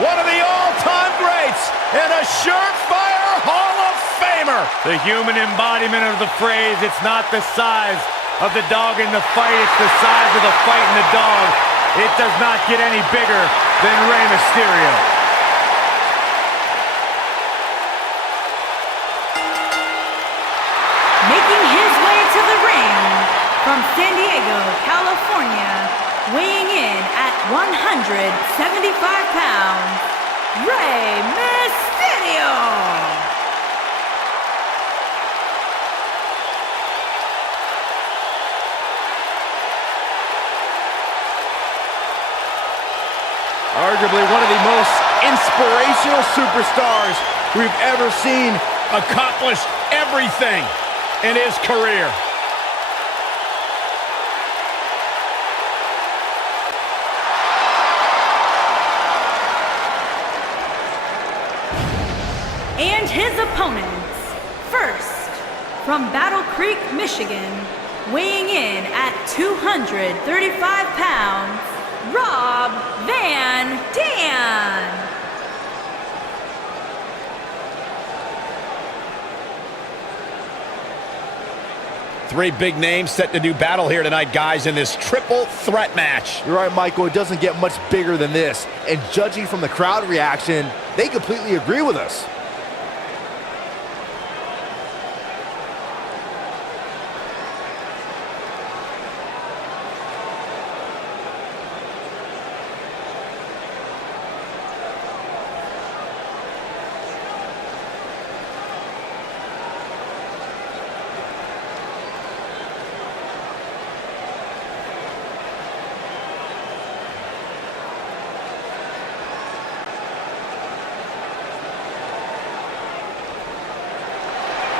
one of the all-time greats, and a surefire Hall of Famer. The human embodiment of the phrase, it's not the size of the dog in the fight, it's the size of the fight in the dog. It does not get any bigger than Rey Mysterio. Making his way to the ring from San Diego, California, weighing in at 175 pounds, Rey Mysterio. Arguably one of the most inspirational superstars we've ever seen, accomplished everything in his career. And his opponents, first, from Battle Creek, Michigan, weighing in at 235 pounds, Rob Van Dam. Three big names set to do battle here tonight, guys, in this triple threat match. You're right, Michael. It doesn't get much bigger than this. And judging from the crowd reaction, they completely agree with us.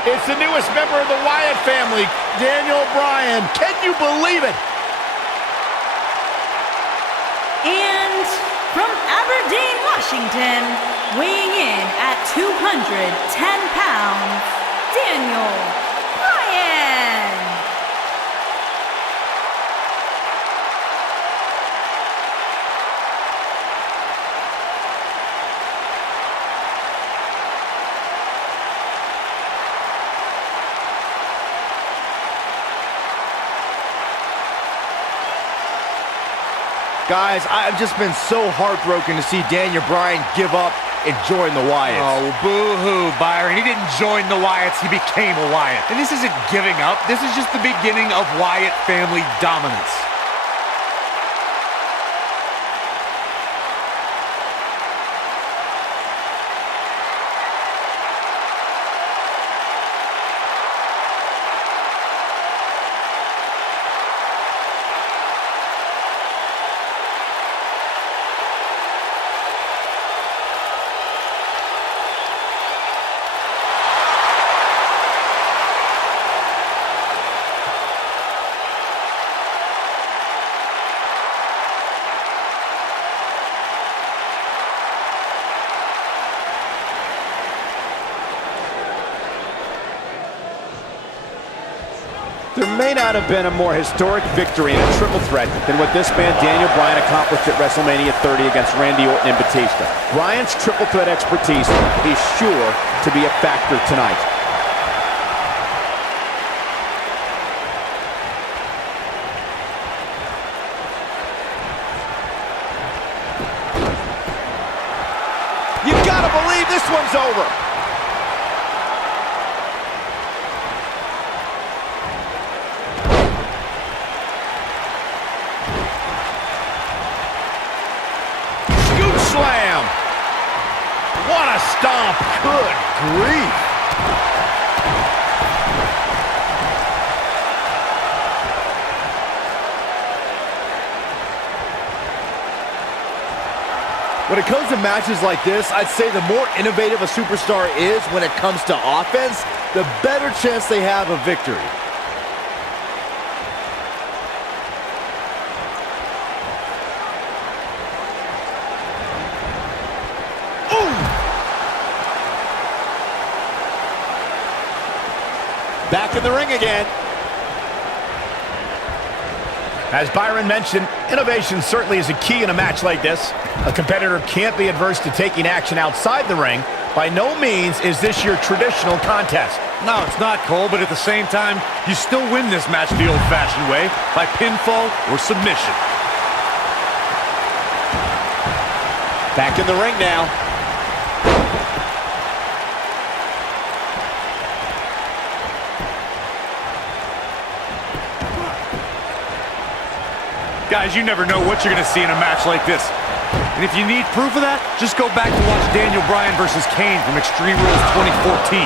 It's the newest member of the Wyatt family, Bryan. Can you believe it? And from Aberdeen, Washington, weighing in at 210 pounds, Bryan. Guys, I've just been so heartbroken to see Bryan give up and join the Wyatts. Oh, boo-hoo, Byron. He didn't join the Wyatts, he became a Wyatt. And this isn't giving up, this is just the beginning of Wyatt family dominance. There may not have been a more historic victory in a triple threat than what this man Bryan accomplished at WrestleMania 30 against Randy Orton and Batista. Bryan's triple threat expertise is sure to be a factor tonight. You gotta believe this one's over. Slam! What a stomp! Good grief! When it comes to matches like this, I'd say the more innovative a superstar is when it comes to offense, the better chance they have of victory. Back in the ring again. As Byron mentioned, innovation certainly is a key in a match like this. A competitor can't be adverse to taking action outside the ring. By no means is this your traditional contest. No, it's not, Cole, but at the same time, you still win this match the old-fashioned way, by pinfall or submission. Back in the ring now. Guys, you never know what you're going to see in a match like this. And if you need proof of that, just go back to watch Daniel Bryan versus Kane from Extreme Rules 2014.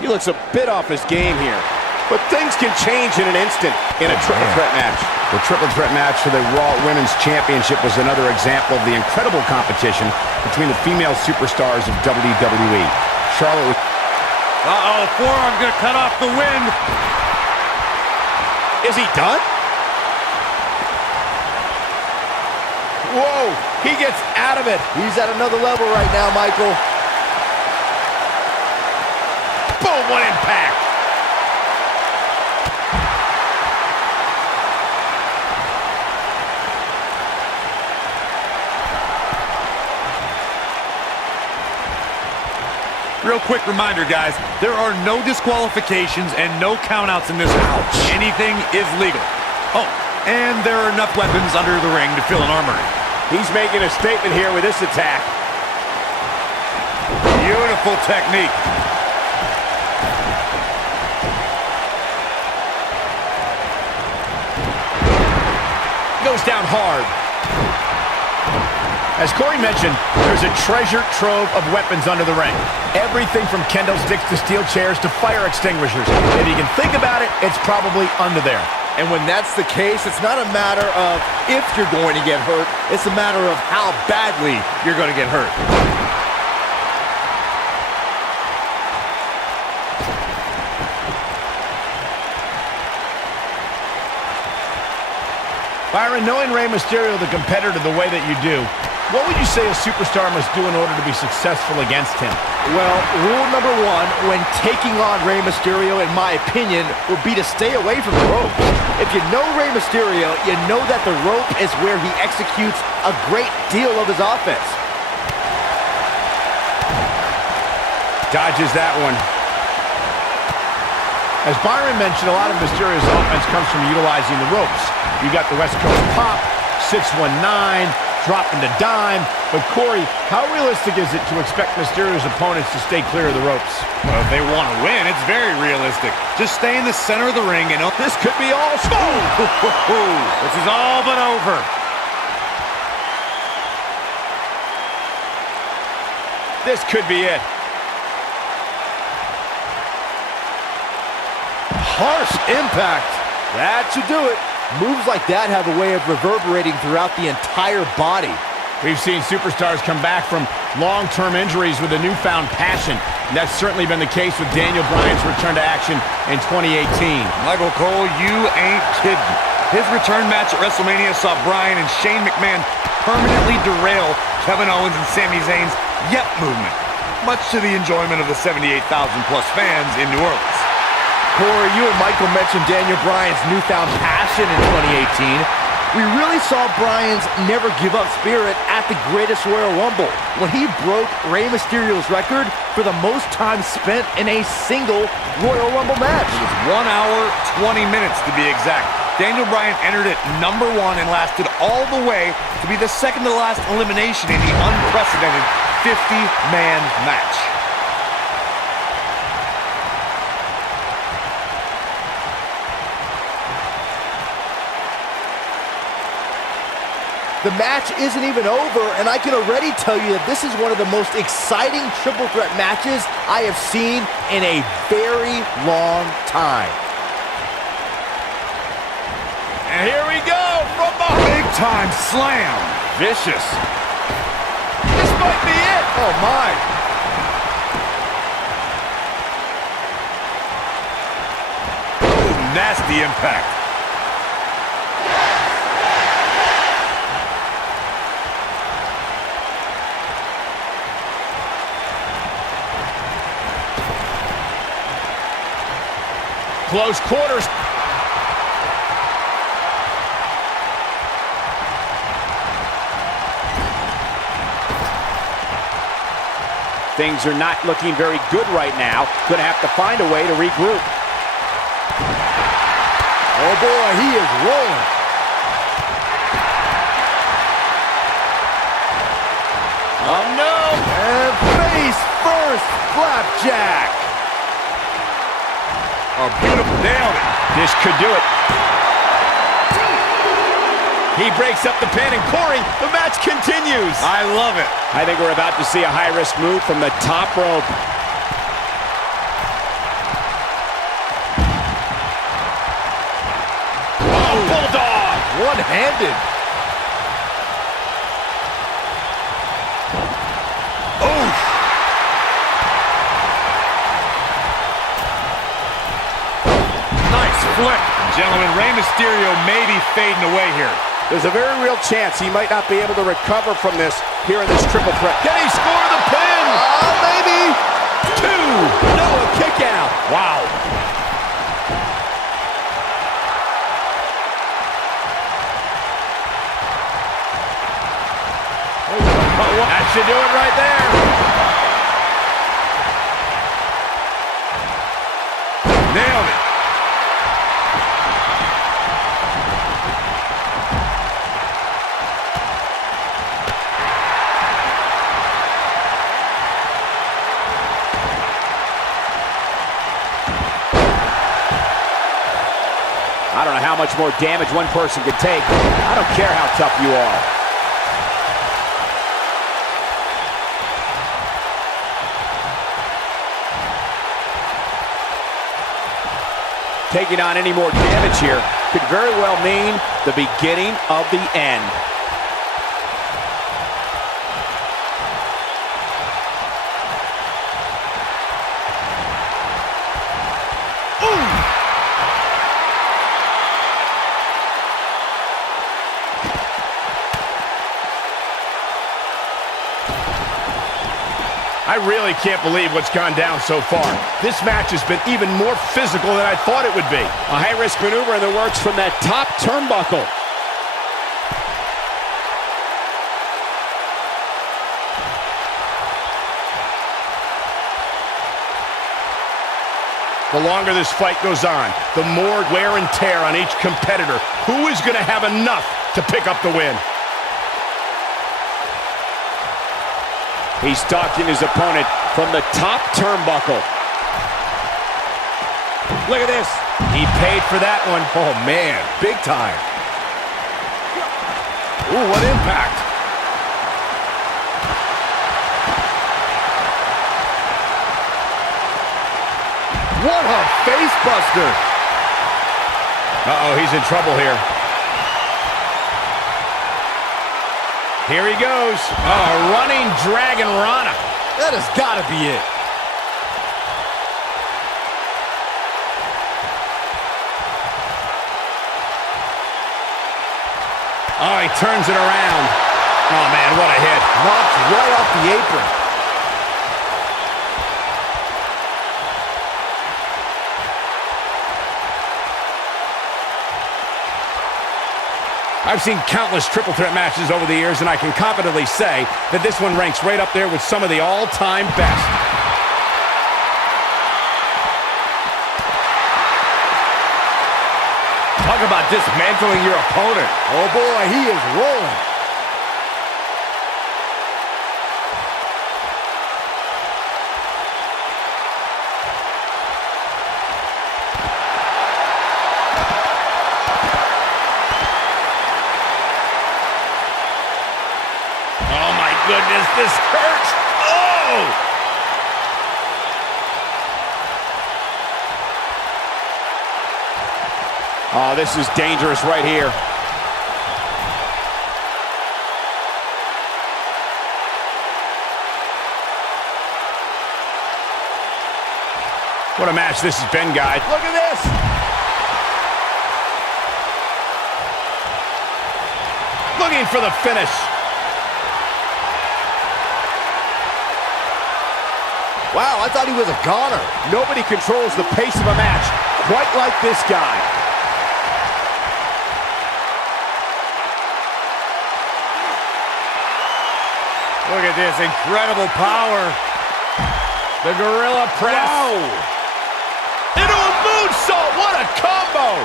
He looks a bit off his game here. But things can change in an instant in a triple threat match. The triple threat match for the Raw Women's Championship was another example of the incredible competition between the female superstars of WWE. Charlotte was... Uh-oh, forearm gonna cut off the wind. Is he done? Whoa, he gets out of it. He's at another level right now, Michael. Boom, what impact. Real quick reminder, guys, there are no disqualifications and no countouts in this match. Anything is legal. Oh, and there are enough weapons under the ring to fill an armory. He's making a statement here with this attack. Beautiful technique. Goes down hard. As Corey mentioned, there's a treasure trove of weapons under the ring. Everything from kendo sticks to steel chairs to fire extinguishers. If you can think about it, it's probably under there. And when that's the case, it's not a matter of if you're going to get hurt, it's a matter of how badly you're going to get hurt. Byron, knowing Rey Mysterio, the competitor, the way that you do, what would you say a superstar must do in order to be successful against him? Well, rule number one, when taking on Rey Mysterio, in my opinion, would be to stay away from the rope. If you know Rey Mysterio, you know that the rope is where he executes a great deal of his offense. Dodges that one. As Byron mentioned, a lot of Mysterio's offense comes from utilizing the ropes. You got the West Coast pop, 619, dropping the dime. But Corey, how realistic is it to expect Mysterio's opponents to stay clear of the ropes? Well, if they want to win, it's very realistic. Just stay in the center of the ring and... This could be all... This is all but over. This could be it. Harsh impact. That should do it. Moves like that have a way of reverberating throughout the entire body. We've seen superstars come back from long-term injuries with a newfound passion. And that's certainly been the case with Daniel Bryan's return to action in 2018. Michael Cole, you ain't kidding. His return match at WrestleMania saw Bryan and Shane McMahon permanently derail Kevin Owens and Sami Zayn's Yep movement, much to the enjoyment of the 78,000-plus fans in New Orleans. Corey, you and Michael mentioned Daniel Bryan's newfound passion in 2018. We really saw Bryan's never-give-up spirit at the Greatest Royal Rumble when he broke Rey Mysterio's record for the most time spent in a single Royal Rumble match. It was 1 hour, 20 minutes to be exact. Daniel Bryan entered at #1 and lasted all the way to be the second-to-last elimination in the unprecedented 50-man match. The match isn't even over, and I can already tell you that this is one of the most exciting triple threat matches I have seen in a very long time. And here we go from the Big-time slam. Vicious. This might be it. Oh, my. Ooh, nasty impact. close quarters. Things are not looking very good right now. Gonna have to find a way to regroup. Oh boy, he is rolling. Oh no! And face first, flapjack. A beautiful, nailed it. This could do it. He breaks up the pin, and Corey, the match continues. I love it. I think we're about to see a high-risk move from the top rope. Oh, bulldog! One-handed. Oh! Nice flip. Gentlemen, Rey Mysterio may be fading away here. There's a very real chance he might not be able to recover from this here in this triple threat. Can he score the pin? Maybe. Two! No, a kick out. Wow. That should do it right there. Nailed it. I don't know how much more damage one person could take. I don't care how tough you are. Taking on any more damage here could very well mean the beginning of the end. I really can't believe what's gone down so far. This match has been even more physical than I thought it would be. A high-risk maneuver in the works from that top turnbuckle. The longer this fight goes on, the more wear and tear on each competitor. Who is going to have enough to pick up the win? He's stalking his opponent from the top turnbuckle. Look at this. He paid for that one. Oh, man, big time. Ooh, what impact. What a face buster. Uh-oh, he's in trouble here. Here he goes. Running Dragon Rana. That has got to be it. Oh, he turns it around. Oh, man, what a hit. Knocked right off the apron. I've seen countless triple threat matches over the years, and I can confidently say that this one ranks right up there with some of the all-time best. Talk about dismantling your opponent. Oh boy, he is rolling. Goodness, this hurts. Oh! Oh, this is dangerous right here. What a match this has been, guys. Look at this. Looking for the finish. Wow, I thought he was a goner. Nobody controls the pace of a match quite like this guy. Look at this incredible power. The gorilla press. Wow. Into a moonsault. What a combo.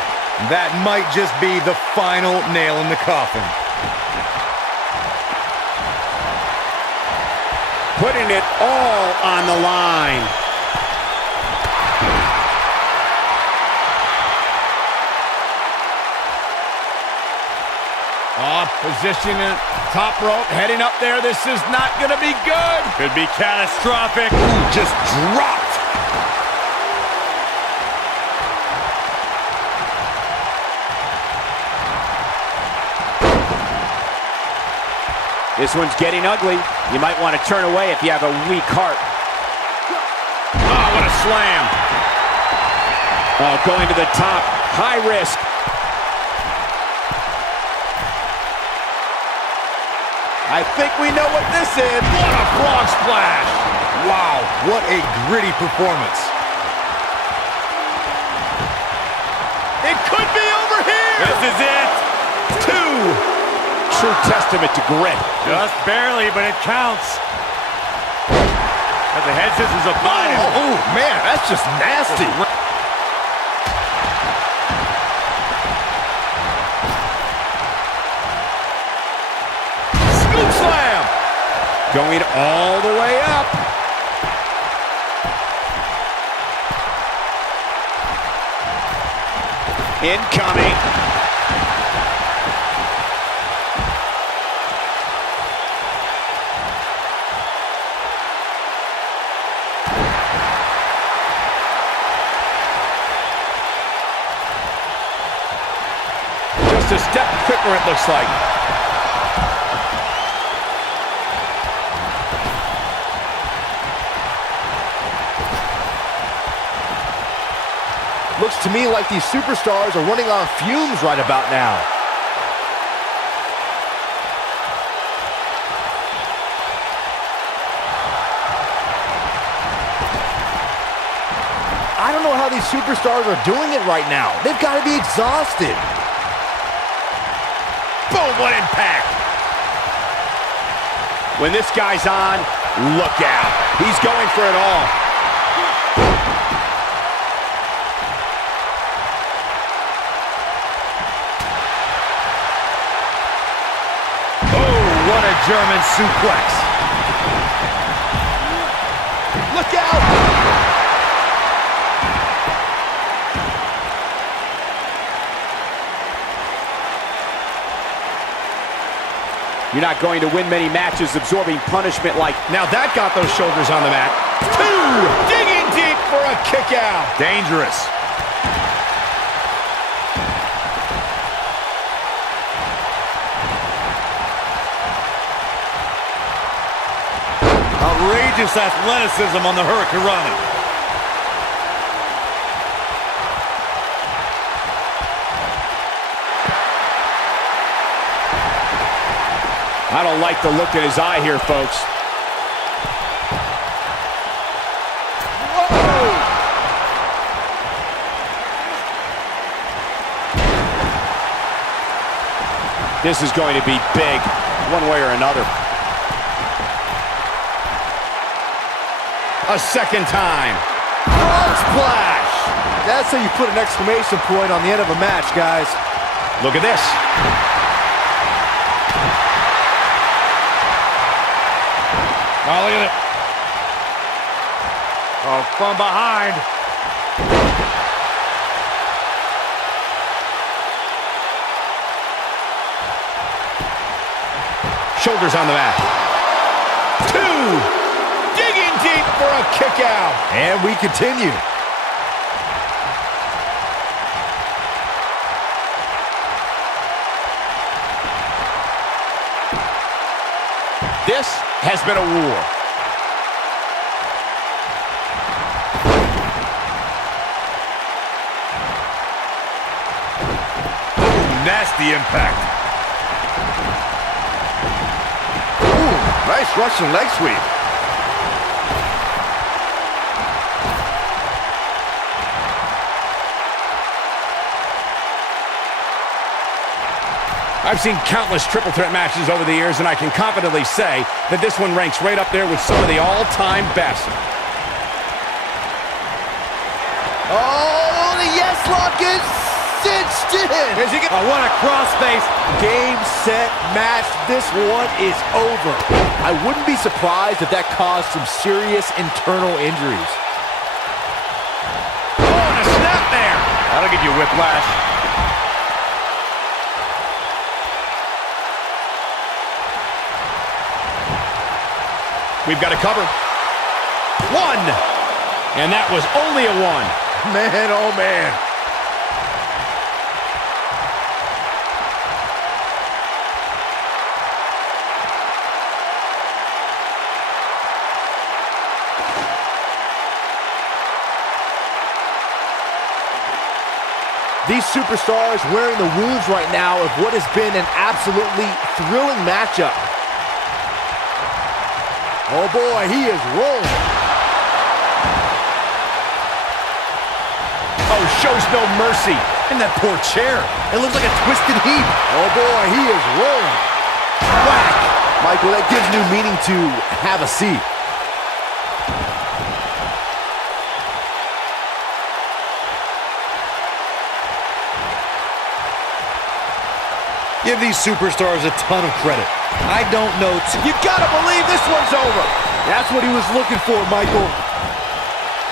That might just be the final nail in the coffin. Putting it all on the line. Position in top rope, heading up there. This is not going to be good. Could be catastrophic. Ooh, just dropped. This one's getting ugly. You might want to turn away if you have a weak heart. Oh, what a slam. Oh, going to the top. High risk. I think we know what this is. What a frog splash. Wow, what a gritty performance. It could be over here. This is it. 2. True testament to grit. Just barely, but it counts. Got the head scissors applied. Oh, man, that's just nasty. Scoop slam. Going all the way up. Incoming. Just a step quicker, it looks like. Looks to me like these superstars are running on fumes right about now. I don't know how these superstars are doing it right now. They've got to be exhausted. Boom, what impact. When this guy's on, look out. He's going for it all. Oh, what a German suplex. Look out! You're not going to win many matches absorbing punishment like... Now that got those shoulders on the mat. 2. Digging deep for a kick out. Dangerous. Outrageous athleticism on the Hurricanrana. I don't like the look in his eye here, folks. Whoa! This is going to be big, one way or another. A second time. Frog splash! That's how you put an exclamation point on the end of a match, guys. Look at this. Oh, look at it. Oh, from behind. Shoulders on the mat. 2. Digging deep for a kick out. And we continue. This has been a war. Nasty impact. Ooh, nice Russian leg sweep. I've seen countless triple threat matches over the years, and I can confidently say that this one ranks right up there with some of the all-time best. Oh, the yes lock is cinched in. Is he gonna what a crossface. Game, set, match. This one is over. I wouldn't be surprised if that caused some serious internal injuries. Oh, and a snap there. That'll give you whiplash. We've got it covered. One! And that was only a one. Man, oh man. These superstars wearing the wounds right now of what has been an absolutely thrilling matchup. Oh boy, he is rolling. Oh, shows no mercy. In that poor chair. It looks like a twisted heap. Oh boy, he is rolling. Whack! Michael, that gives new meaning to have a seat. Give these superstars a ton of credit. I don't know. You gotta believe this one's over. That's what he was looking for, Michael.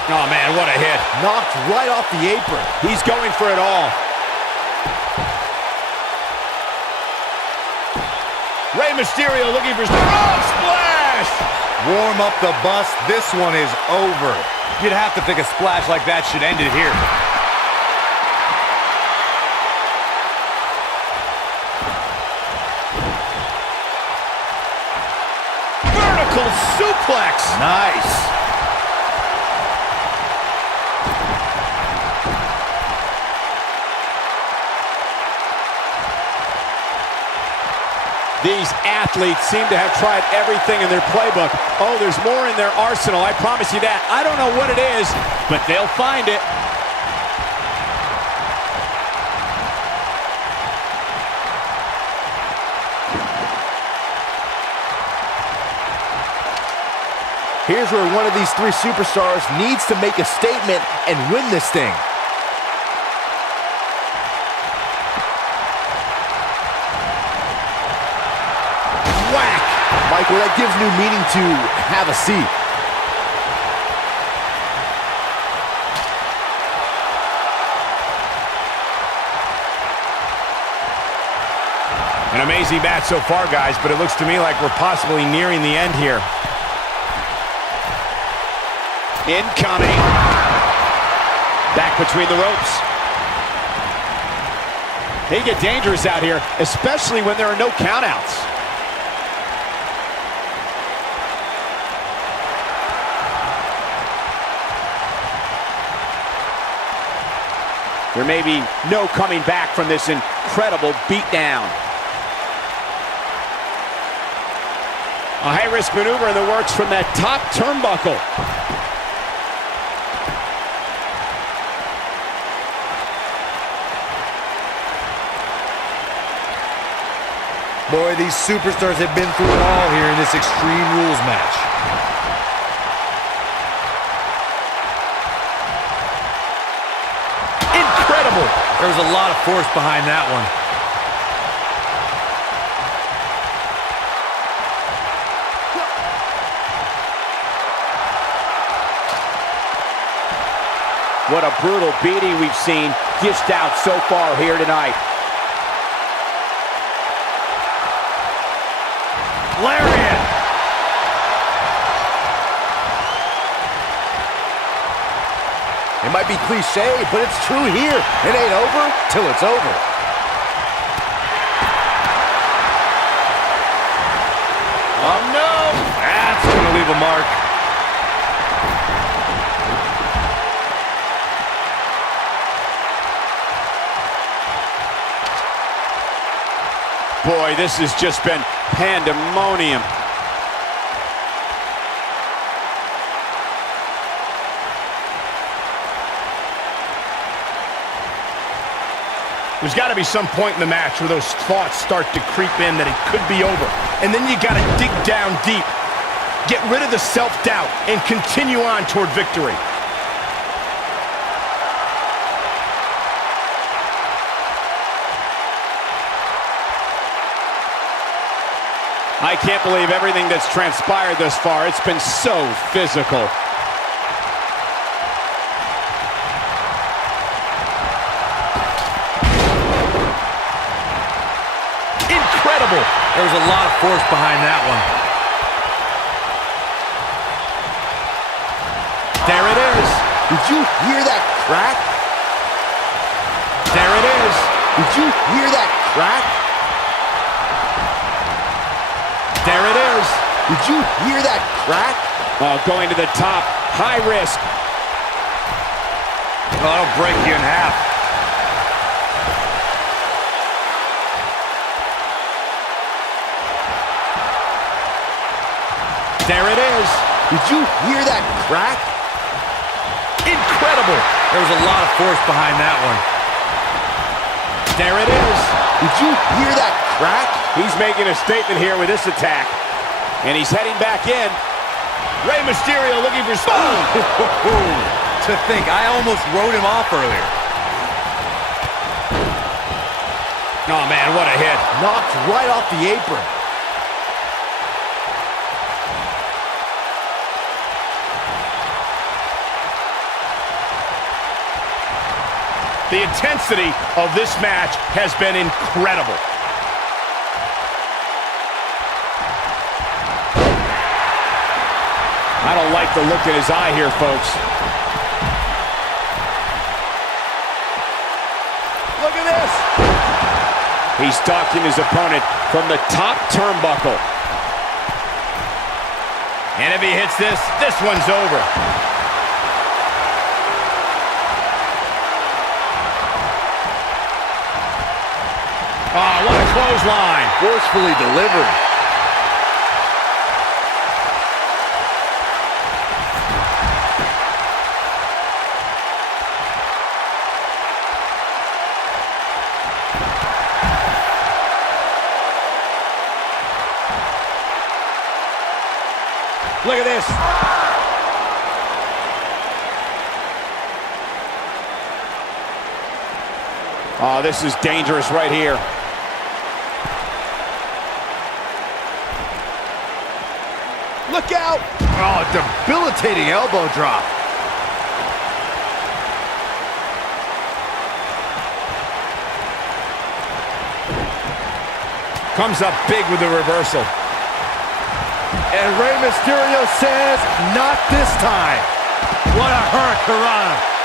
Oh, man, what a hit. Knocked right off the apron. He's going for it all. Rey Mysterio looking for oh, splash! Warm up the bus. This one is over. You'd have to think a splash like that should end it here. Vertical suplex. Nice. These athletes seem to have tried everything in their playbook. Oh, there's more in their arsenal, I promise you that. I don't know what it is, but they'll find it. Here's where one of these three superstars needs to make a statement and win this thing. Whack! Michael, that gives new meaning to have a seat. An amazing match so far, guys, but it looks to me like we're possibly nearing the end here. Incoming. Back between the ropes. They get dangerous out here, especially when there are no countouts. There may be no coming back from this incredible beatdown. A high-risk maneuver in the works from that top turnbuckle. Boy, these superstars have been through it all here in this Extreme Rules match. Incredible! There was a lot of force behind that one. What a brutal beating we've seen dished out so far here tonight. Lariat! It might be cliche, but it's true here. It ain't over till it's over. Oh no! That's gonna leave a mark. Boy, this has just been pandemonium. There's got to be some point in the match where those thoughts start to creep in that it could be over. And then you got to dig down deep. Get rid of the self-doubt and continue on toward victory. I can't believe everything that's transpired thus far. It's been so physical. Incredible. There was a lot of force behind that one. There it is. Did you hear that crack? There it is. Did you hear that crack? There it is. Did you hear that crack? Oh, going to the top. High risk. Oh, that'll break you in half. There it is. Did you hear that crack? Incredible. There was a lot of force behind that one. There it is. Did you hear that crack? He's making a statement here with this attack. And he's heading back in. Rey Mysterio looking for speed. To think, I almost wrote him off earlier. Oh, man, what a hit. Knocked right off the apron. The intensity of this match has been incredible. I don't like the look in his eye here, folks. Look at this. He's stalking his opponent from the top turnbuckle. And if he hits this, this one's over. Oh, what a clothesline. Forcefully delivered. Look at this. Oh, this is dangerous right here. Look out! Oh, debilitating elbow drop. Comes up big with the reversal. And Rey Mysterio says, not this time. What a hurricanrana.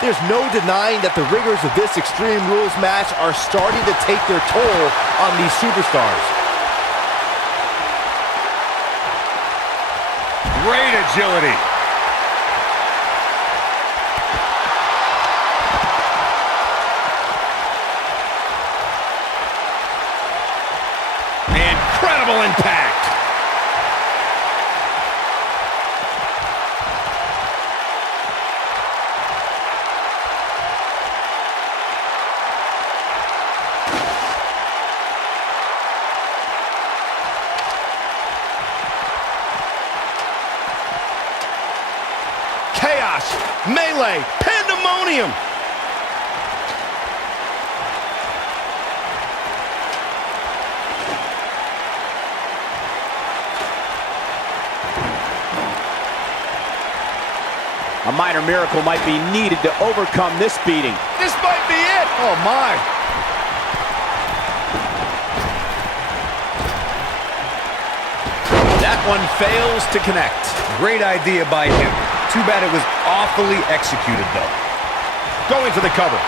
There's no denying that the rigors of this Extreme Rules match are starting to take their toll on these superstars. Great agility. Incredible impact. Chaos, melee, pandemonium. A minor miracle might be needed to overcome this beating. This might be it. Oh my. That one fails to connect. Great idea by him. Too bad it was awfully executed, though. Going for the cover.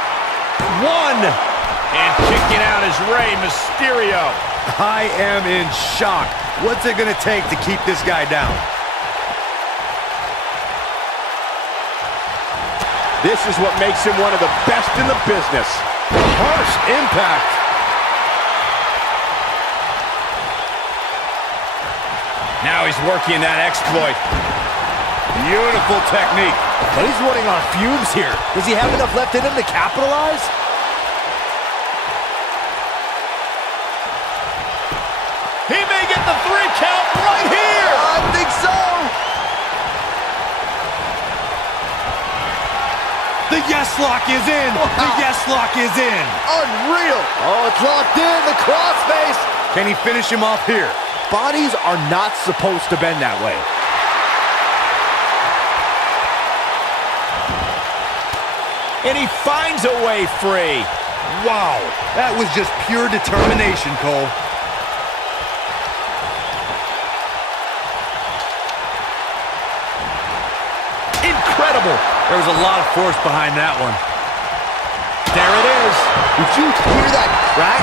One! And kicking out is Rey Mysterio. I am in shock. What's it gonna take to keep this guy down? This is what makes him one of the best in the business. Harsh impact. Now he's working that exploit. Beautiful technique. But he's running on fumes here. Does he have enough left in him to capitalize? He may get the 3 count right here. I think so. The yes lock is in. Wow. The yes lock is in. Unreal. Oh, it's locked in. The crossface. Can he finish him off here? Bodies are not supposed to bend that way. And he finds a way free. Wow, that was just pure determination, Cole. Incredible. There was a lot of force behind that one. There it is. Did you hear that crack?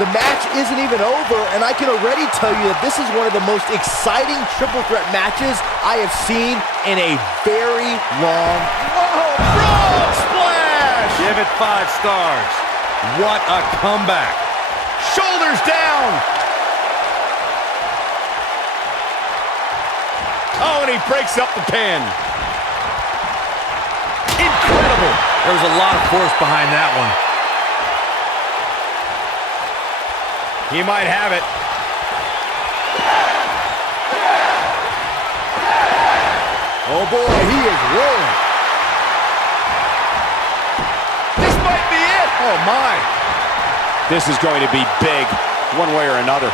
The match isn't even over, and I can already tell you that this is one of the most exciting triple threat matches I have seen in a very long time. Oh, frog splash. Give it 5 stars. What a comeback. Shoulders down. Oh, and he breaks up the pin. Incredible. There was a lot of force behind that one. He might have it. Oh boy, he is rolling. This might be it. Oh my. This is going to be big, one way or another.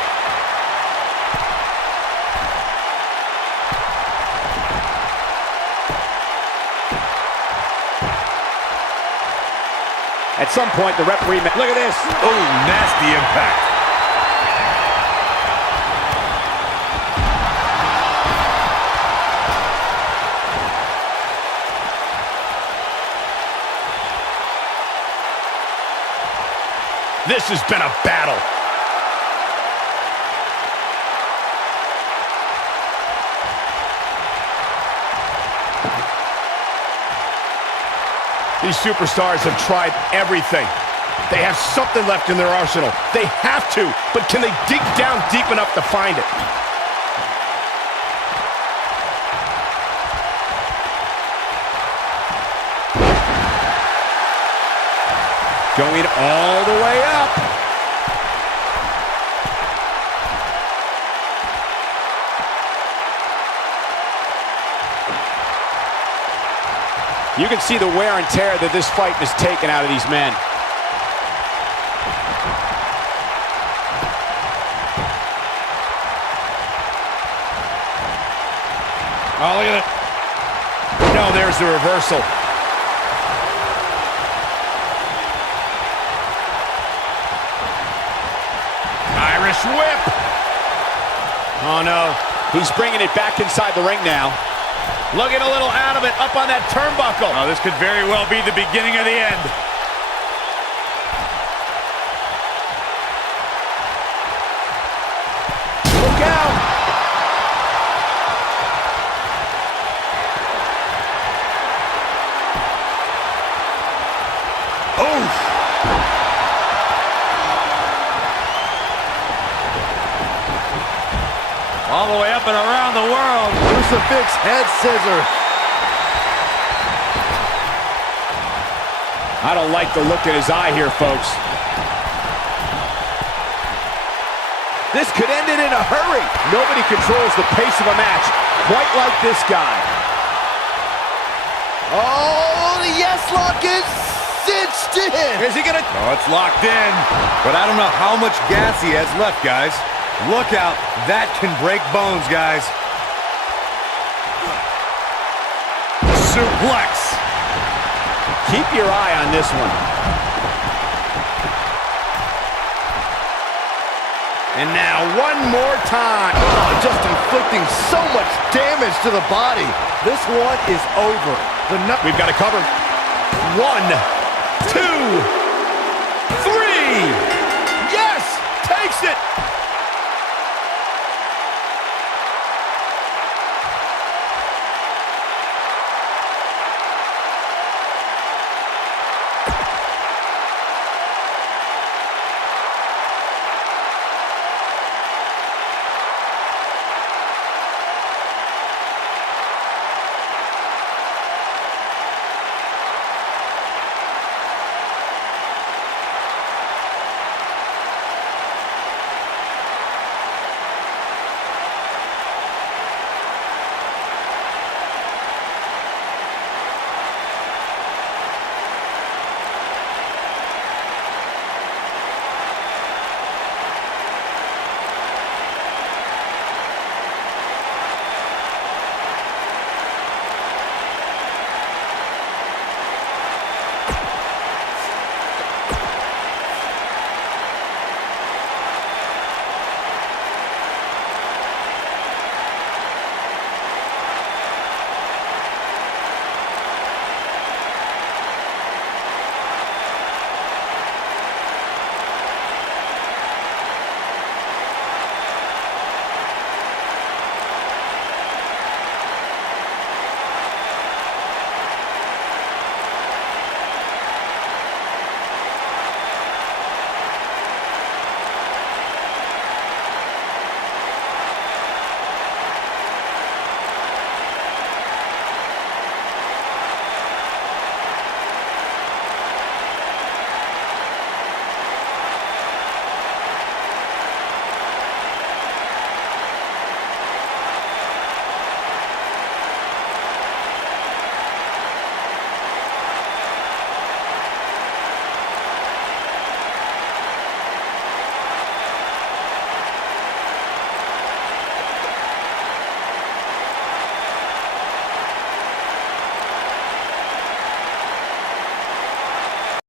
At some point, the referee... Look at this. Oh, nasty impact. This has been a battle. These superstars have tried everything. They have something left in their arsenal. They have to, but can they dig down deep enough to find it? Going all the way up. You can see the wear and tear that this fight has taken out of these men. Oh, look at it. No, there's the reversal. Irish whip. Oh, no. He's bringing it back inside the ring now. Looking a little out of it, up on that turnbuckle. Oh, this could very well be the beginning of the end. Look out. Oh! All the way up and around the world. Crucifix head scissor. I don't like the look in his eye here, folks. This could end it in a hurry. Nobody controls the pace of a match quite like this guy. Oh, the yes lock is cinched in. Is he gonna... Oh, it's locked in. But I don't know how much gas he has left, guys. Look out. That can break bones, guys. Suplex. Keep your eye on this one. And now one more time. Oh, just inflicting so much damage to the body. This one is over. We've got it covered. 1, 2, 3. Yes! Takes it!